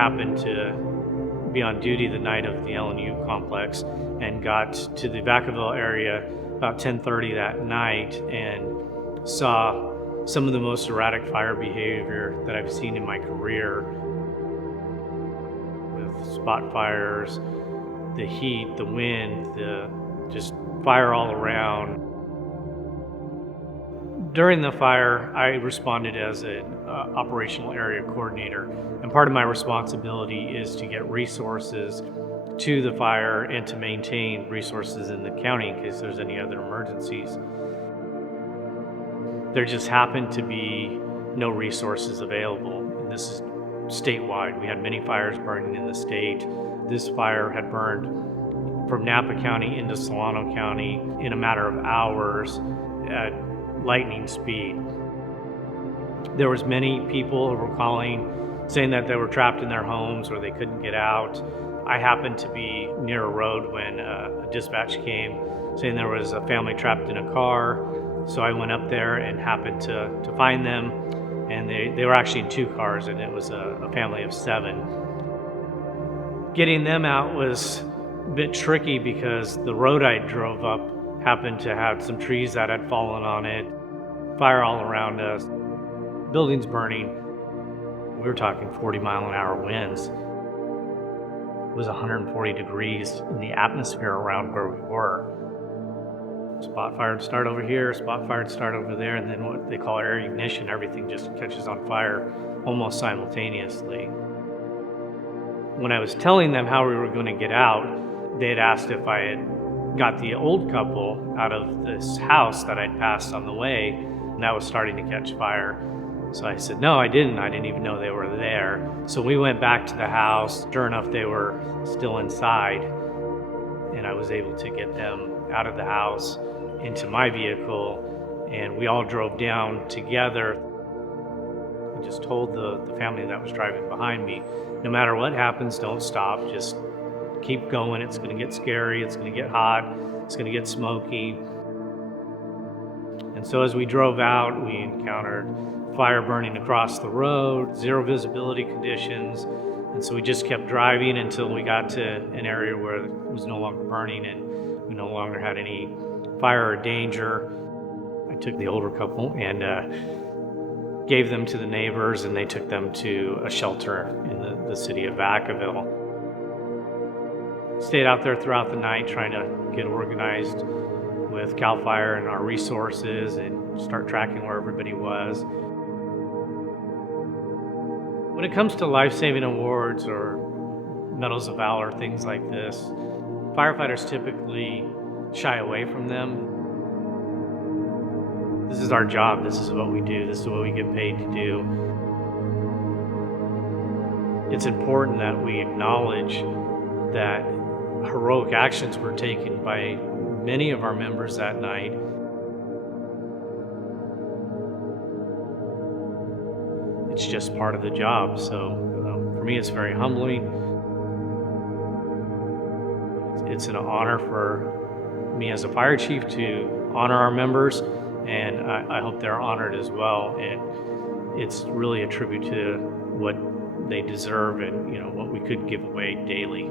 happened to be on duty the night of the LNU complex and got to the Vacaville area about 10:30 that night and saw some of the most erratic fire behavior that I've seen in my career, with spot fires, the heat, the wind, the just fire all around. During the fire, I responded as an operational area coordinator, and part of my responsibility is to get resources to the fire and to maintain resources in the county in case there's any other emergencies. There just happened to be no resources available, and this is statewide. We had many fires burning in the state. This fire had burned from Napa County into Solano County in a matter of hours at lightning speed. There was many people who were calling saying that they were trapped in their homes or they couldn't get out. I happened to be near a road when a dispatch came saying there was a family trapped in a car. So I went up there and happened to find them, and they were actually in two cars, and it was a family of 7. Getting them out was a bit tricky because the road I drove up happened to have some trees that had fallen on it, fire all around us, buildings burning. We were talking 40-mile-an-hour winds. It was 140 degrees in the atmosphere around where we were. Spot fire would start over here, spot fire would start over there, and then what they call air ignition, everything just catches on fire almost simultaneously. When I was telling them how we were going to get out, they had asked if I had got the old couple out of this house that I'd passed on the way, and that was starting to catch fire. So I said, no, I didn't even know they were there. So we went back to the house. Sure enough, they were still inside, and I was able to get them out of the house into my vehicle, and we all drove down together. I just told the family that was driving behind me, no matter what happens, don't stop, just keep going. It's going to get scary, it's going to get hot, it's going to get smoky. And so as we drove out, we encountered fire burning across the road, zero visibility conditions, and so we just kept driving until we got to an area where it was no longer burning and we no longer had any fire or danger. I took the older couple and gave them to the neighbors, and they took them to a shelter in the city of Vacaville. Stayed out there throughout the night trying to get organized with CAL FIRE and our resources and start tracking where everybody was. When it comes to life-saving awards or medals of valor, things like this, firefighters typically shy away from them. This is our job. This is what we do. This is what we get paid to do. It's important that we acknowledge that heroic actions were taken by many of our members that night. It's just part of the job. So for me, it's very humbling. It's an honor for me as a fire chief to honor our members, and I hope they're honored as well. And it's really a tribute to what they deserve and what we could give away daily.